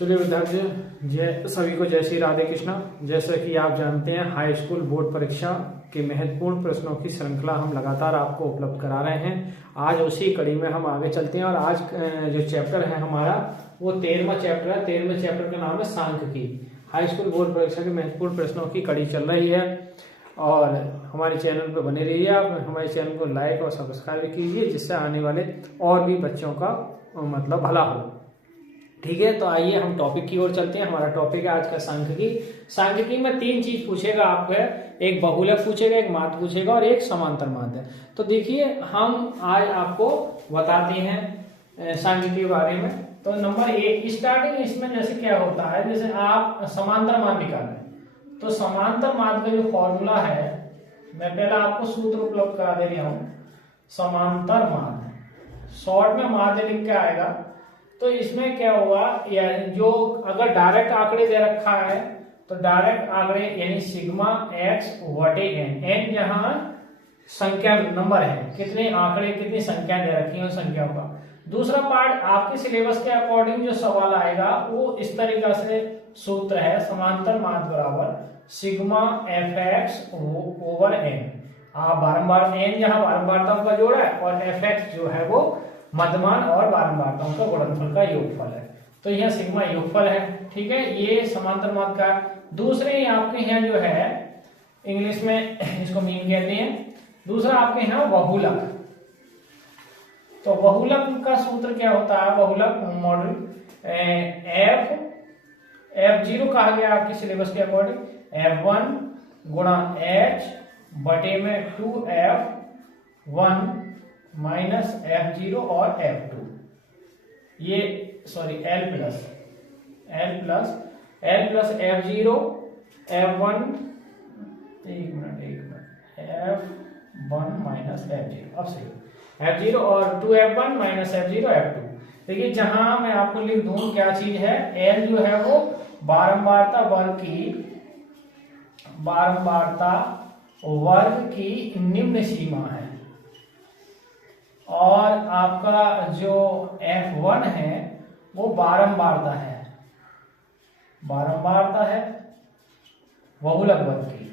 चलिए विद्यार्थी सभी को जय श्री राधे कृष्णा। जैसा कि आप जानते हैं हाई स्कूल बोर्ड परीक्षा के महत्वपूर्ण प्रश्नों की श्रृंखला हम लगातार आपको उपलब्ध करा रहे हैं। आज उसी कड़ी में हम आगे चलते हैं और आज जो चैप्टर है हमारा वो 13वां चैप्टर है। 13वें चैप्टर का नाम है सांख्यिकी। हाई स्कूल बोर्ड परीक्षा के महत्वपूर्ण प्रश्नों की कड़ी चल रही है और हमारे चैनल पर बने रहिए। आप हमारे चैनल को लाइक और सब्सक्राइब कीजिए जिससे आने वाले और भी बच्चों का मतलब भला हो। ठीक है, तो आइए हम टॉपिक की ओर चलते हैं। हमारा टॉपिक है आज का सांख्यिकी। सांख्यिकी में 3 चीज पूछेगा आपको, एक बहुलक पूछेगा, एक माध्य पूछेगा और एक समांतर माध्य। तो देखिए हम आज आपको बताते हैं सांख्यिकी के बारे में। तो नंबर 1 स्टार्टिंग इसमें जैसे क्या होता है, जैसे आप समांतर माध्य निकालें तो समांतर माध्य का जो फॉर्मूला है मैं पहले आपको सूत्र उपलब्ध करा दे रहा हूं। समांतर माध्य शॉर्ट में माध्य लिख के आएगा। तो इसमें क्या होगा, जो अगर डायरेक्ट आंकड़े दे रखा है तो डायरेक्ट आंकड़े यानी सिग्मा एक्स बटे एन। एन जहां संख्या नंबर है, कितने आंकड़े कितनी संख्या दे रखी है उन संख्याओं का। दूसरा पार्ट आपके सिलेबस के अकॉर्डिंग जो सवाल आएगा वो इस तरीका से सूत्र है, समांतर माध्य बराबर sigma F X over N. आप बारंबार एन जहां बारंबारताओं का जोड़ है और एफ एक्स जो है वो मध्यमान और बारंबारताओं का गुणनफल का योगफल है। तो यह सिग्मा योगफल है। ठीक है, ये समांतर माध्य का। दूसरे आपके यहाँ जो है इंग्लिश में इसको मीन कहते हैं। दूसरा आपके यहाँ बहुलक। तो बहुलक का सूत्र क्या होता है, बहुलक मॉडल F0 कहा गया आपके सिलेबस के अकॉर्डिंग F1 गुणा H बटे में 2F1 माइनस F0 और F2, ये sorry L plus F0 F1 एक मिनट F1 माइनस F0, अब सही F0 और 2F1 माइनस F0 F2। देखिए जहां मैं आपको लिख दूं क्या चीज है, L जो है वो बारंबारता वर्ग की निम्न सीमा है और आपका जो F1 है वो बारंबारता है बहुलक वर्ग की।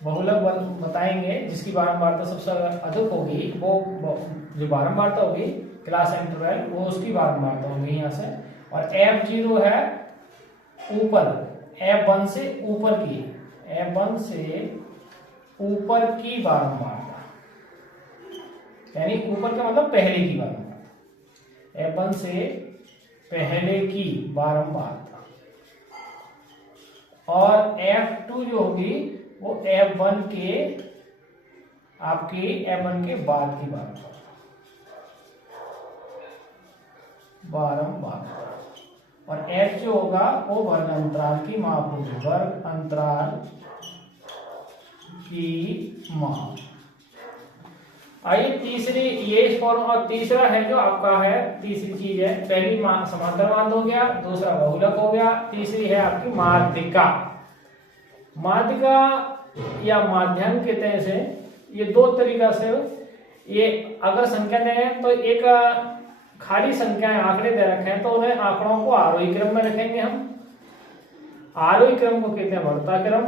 बहुलक वर्ग बताएंगे जिसकी बारंबारता सबसे अधिक होगी, वो जो बारंबारता होगी क्लास इंटरवल वो उसकी बारंबारता होगी यहाँ से। और F0 है ऊपर, F1 से ऊपर की बारंबारता, यानी ऊपर का मतलब पहले की बारंबारता, F1 से पहले की बारंबारता। और F2 जो होगी वो F1 के बाद की बारंबारता। और F जो होगा वो वर्ग अंतराल की माप होगी, वर्ग अंतराल की माप। आइए तीसरी ये फॉर्म, और तीसरा है जो आपका है, तीसरी चीज है, पहली समांतर माध्य हो गया, दूसरा बहुलक हो गया, तीसरी है आपकी माध्यिका। माध्यिका या माध्यम के तरह से ये दो तरीका से, ये अगर संख्या दें तो एक खाली संख्याएं आंकड़े दे रखे हैं तो उन्हें आंकड़ों को आरोही क्रम में रखेंगे हम। आरोही क्रम को कहते हैं बढ़ता क्रम,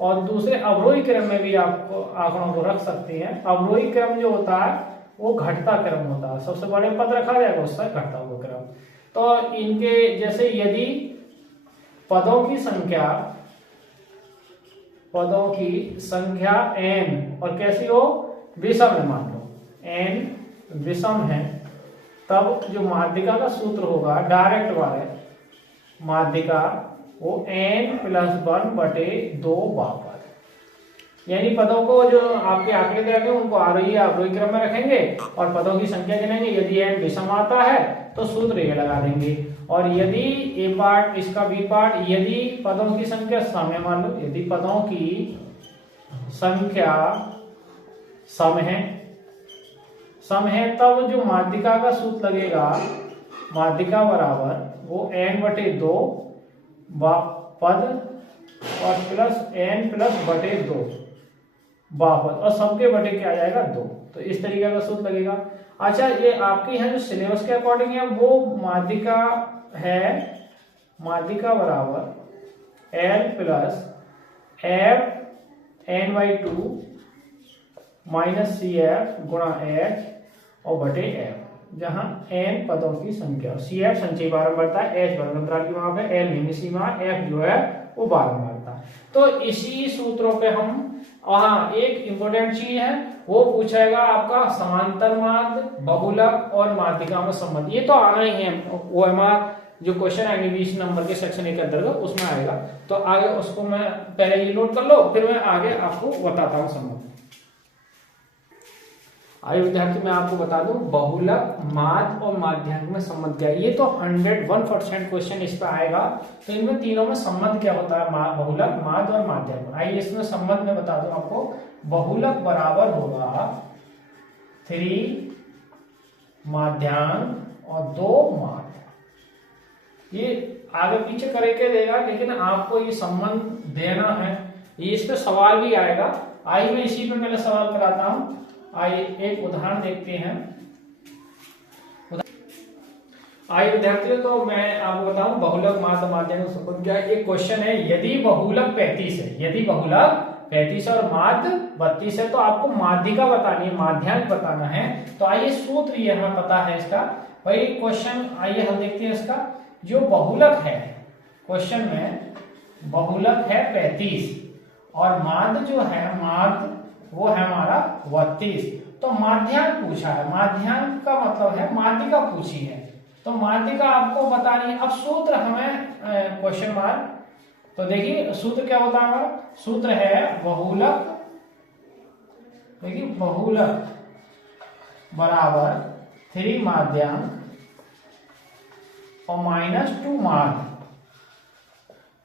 और दूसरे अवरोही क्रम में भी आपको आंकड़ों को रख सकते हैं। अवरोही क्रम जो होता है वो घटता क्रम होता है, सबसे बड़े पद रखा जाएगा उससे घटता हुआ क्रम। तो इनके जैसे यदि पदों की संख्या n और कैसी हो, विषम है, मान लो n विषम है, तब जो माध्यिका का सूत्र होगा डायरेक्ट वाले माध्यिका वो n+1 बटे 2 बापत। यानी पदों को जो आपके आंकड़े दे रखे उनको आरोही या अवरोही क्रम में रखेंगे और पदों की संख्या गिनेंगे। यदि n विषम आता है तो सूत्र ये लगा देंगे, और यदि ए पार्ट इसका बी पार्ट, यदि पदों की संख्या सम है, मान लो यदि पदों की संख्या सम है तब जो माध्यिका का सूत्र लगेगा, माध्यिका बराबर वो n बटे 2 पद और प्लस n प्लस बटे 2 बापद, और सबके बटे क्या आ जाएगा 2। तो इस तरीके का सूत्र लगेगा। अच्छा, ये आपके यहाँ जो सिलेबस के अकॉर्डिंग है वो माध्यिका है, माध्यिका बराबर L plus F N by two minus C F गुणा एच और बटे एफ, जहां एन पदों की संख्या, सी एफ संचयी बारंबारता, एच वर्गअंतराल की माप है, एल निम्न सीमा, एफ जो है वो बारंबारता। तो इसी सूत्रों पे हम, हाँ एक इंपॉर्टेंट चीज है वो पूछेगा आपका समांतर माध्य, बहुलक और माध्यिका में संबंध, ये तो आना ही है, वो हमारा जो क्वेश्चन आएंगे 20 नंबर के सेक्शन ए के अंतर्गत उसमें आएगा। तो आगे उसको मैं पहले ये नोट कर लो, फिर मैं आगे आपको बताता हूँ संबंध। आइए विद्यार्थी, मैं आपको बता दूं बहुलक, माध्य और माध्यांक में संबंध क्या है। ये तो 101% क्वेश्चन इस पे आएगा। तो इनमें तीनों में संबंध क्या होता है, बहुलक, माध्य और माध्यांक। आइए इसमें संबंध में बता दूं आपको। बहुलक बराबर होगा 3 माध्यांक और 2 माध्य। ये आगे पीछे करके देगा, लेकिन आपको ये संबंध देना है। ये इस पे सवाल भी आएगा। आइए मैं इसी पे पहले सवाल कराता हूं। आइए एक उदाहरण देखते हैं। आइए विद्यार्थियों, तो मैं आपको बताऊं बहुलक, माध्य, माध्यांक में संबंध क्या है। एक क्वेश्चन है, यदि बहुलक 35 है, यदि बहुलक 35 और माध्य 32 है, तो आपको माध्यिका बतानी है, माध्यांक बताना है। तो आइए सूत्र ये हमें पता है इसका। भाई क्वेश्चन आइए हम देखते हैं इसका। जो बहुलक है, क्वेश्चन में बहुलक है 35 और माध्य जो है, माध्य वो है हमारा 32। तो माध्यांक पूछा है, माध्यांक का मतलब है माध्यिका पूछी है, तो माध्यिका आपको बतानी है। अब सूत्र हमें क्वेश्चन मार्क, तो देखिए सूत्र क्या होता है हमारा, सूत्र है बहुलक, देखिए बहुलक बराबर 3 माध्यांक और -2 माध्य।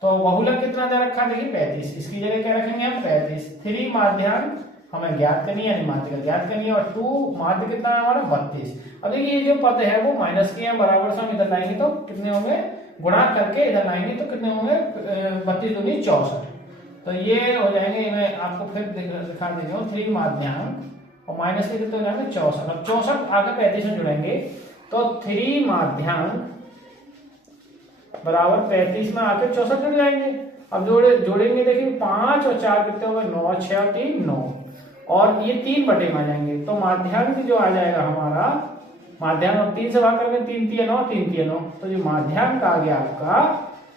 तो बहुलक कितना दे रखा है, देखिए 35, इसकी जगह क्या रखेंगे हम 35। 3 माध्यांक हमें ज्ञात करनी है, यानी माध्यिका ज्ञात करनी है, और 2 माध्य कितना है हमारा 32। अब देखिए ये जो पद है वो माइनस के हैं, बराबर से हम इधर लाएंगे तो कितने होंगे, गुणा करके इधर लाएंगे तो कितने होंगे 32 दूनी 64। तो ये हो जाएंगे, मैं आपको फिर दिखा देता हूँ। 3 माध्यांक और माइनस के कितने हो जाएंगे 64। अब 64 आगे 35 में जुड़ेंगे तो 3 माध्यांक बराबर 35 में आके 64 जुड़ जाएंगे। अब जोड़ेंगे, देखिए 5 और 4 कितने होंगे 9, 6 और 3 9, और ये 3 बटे में आ जाएंगे। तो माध्यांक जो आ जाएगा हमारा, माध्यांक 3 से भाग करके 3 3 9, 3 3 9, तो जो माध्यांक आ गया आपका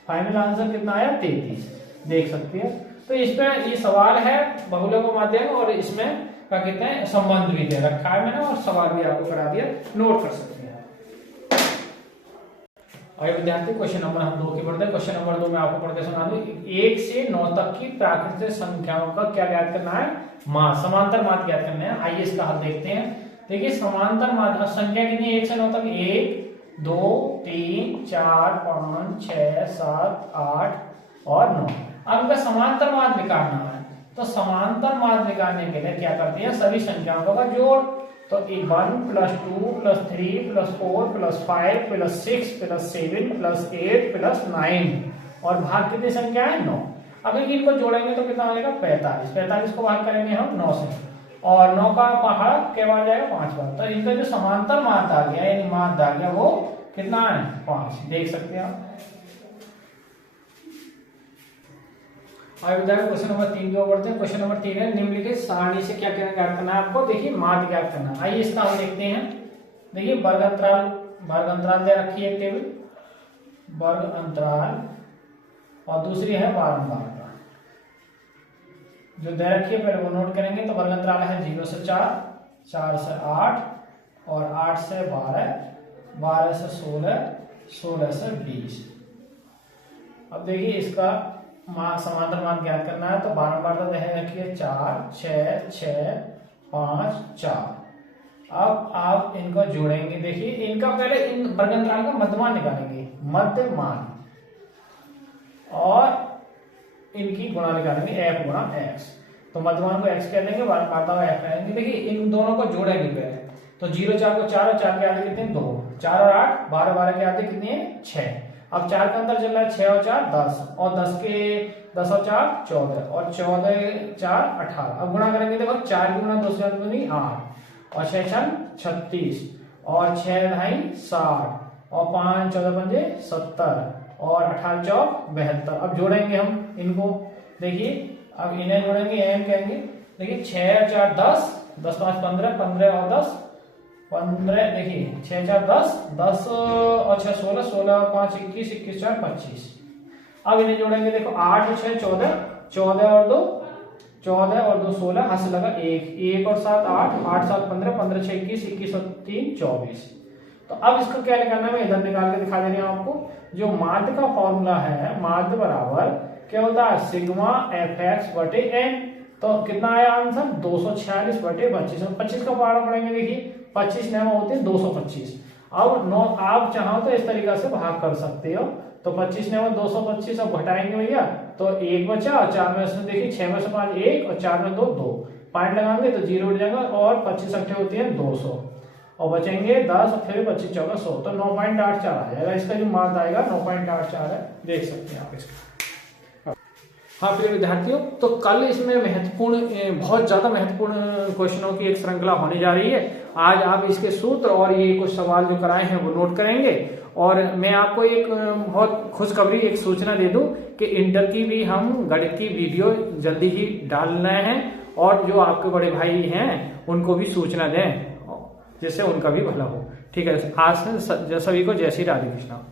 फाइनल आंसर कितना आया 33, देख सकते हैं। तो इसमें ये सवाल है बहुलक और माध्यांक, और इसमें क्या कहते हैं संबंध भी दे रखा है मैंने, और सवाल भी आपको करा दिया, नोट कर सकते हैं। और विद्यार्थी क्वेश्चन नंबर हम 2 की पढ़ते हैं। क्वेश्चन नंबर 2 में आपको पढ़ के सुना दूं, 1 से 9 तक की प्राकृतिक संख्याओं का क्या ज्ञात करना है, माध्य, समांतर माध्य ज्ञात करना है। आइए इसका हल देखते हैं। देखिए समांतर माध्य संख्या कितनी है 1 से 9 तक, 1 2 3 4 5 6 7 8 और 9। अब इनका समांतर माध्य निकालना है। तो समांतर माध्य निकालने के लिए क्या करते हैं, सभी संख्याओं का जोड़। तो 1 + 2 + 3 + 4 + 5 + 6 + 7 + 8 + 9 और भाग कितनी संख्या है 9। अब इनको जोड़ेंगे तो कितना हो जाएगा 45। 45 को भाग करेंगे हम 9 से, और 9 का पहाड़ क्या बार जाएगा 5 बार। तो इनका जो समांतर माध्य आ गया, यानी माध्य आ गया वो कितना है 5, देख सकते हैं आप। क्वेश्चन नंबर 3 की ओर बढ़ते हैं। क्वेश्चन नंबर 3 है, निम्नलिखित सारणी से क्या क्या ज्ञात करना है आपको, देखिए माध्य ज्ञात करना है। आइए इसका हम देखते हैं। देखिए वर्ग अंतराल दे रखी है टेबल, वर्ग अंतराल, और दूसरी है बारंबारता जो दे रखी है, पहले वो नोट करेंगे। तो वर्ग अंतराल है 0 से 4, 4 से 8 और 8 से 12, 12 से 16, 16 से 20। अब देखिए इसका समांतर माध्य ज्ञात करना है। तो बारंबारता दे रखी है 4 6 6 5 4। अब आप इनको जोड़ेंगे। देखिए इनका पहले इन वर्ग अंतराल का मध्यमान निकालेंगे, मध्यमान, और इनकी गुणा निकालेंगे f गुणा x। तो मध्यमान को x कह देंगे, बारंबारता को f कहेंगे। देखिए इन दोनों को जोड़ेंगे पहले। तो 0 4 को 4 और 4 के आगे कितने 2, 4 और 8 12, 12 के आगे कितने 6। अब 4 का अंतर चल रहा है 6 और 4 10, और 10 और 4 14, और 14 4 18। अब गुणा करेंगे, देखो 4 गुणा 2 से 8 और 6 6 36 और 6 ढाई 60 और 5 14 पंजे 70 और 18 चौक 72। अब जोड़ेंगे हम इनको, देखिए अब इन्हें जोड़ेंगे, एम कहेंगे, देखिए 6 4 10 10 5 15 15 और 10 15, देखिए 6 4 10 10 और 6 16 16 5 21 21 4 25। अब इन्हें जोड़ेंगे, देखो 8 और 6 14 14 और 2 14 और 2 16, हाथ से लगा 1 1 और 7 8 8 7 15 15 6 21 21 और 3 24। तो अब इसको क्या निकालना है, मैं इधर निकाल के दिखा दे रही हूं आपको। जो माध्य का फॉर्मूला है, माध्य बराबर क्या होता है, सिग्मा एफ एक्स बटे एन। तो कितना आया आंसर, 246 बटे 25। 25 का पहाड़ा पड़ेंगे, देखिए 25 नैमा होते हैं 225। अब आप चाहो तो इस तरीका से भाग कर सकते हो। तो 25 नैमा 225, अब घटाएंगे भैया तो 1 बचा और 4 में से देखिए 6 में से 5 1 और 4 में 2 2, पॉइंट लगाएंगे तो 0 उठ जाएगा और 25 अट्ठे होती है 200 और बचेंगे 10 और फिर 25 14 100, तो 9.84 आ जाएगा। इसका जो मार्क आएगा 9.84 है, देख सकते हैं आप इसको। हाँ प्रिय विद्यार्थियों, तो कल इसमें महत्वपूर्ण, बहुत ज्यादा महत्वपूर्ण क्वेश्चनों की एक श्रृंखला होने जा रही है। आज आप इसके सूत्र और ये कुछ सवाल जो कराए हैं वो नोट करेंगे। और मैं आपको एक बहुत खुशखबरी, एक सूचना दे दूं कि इंटर की भी हम गणित की वीडियो जल्दी ही डाल रहे हैं, और जो आपके बड़े भाई हैं उनको भी सूचना दें जिससे उनका भी भला हो। ठीक है, आज से सभी को जय श्री राधे कृष्णा।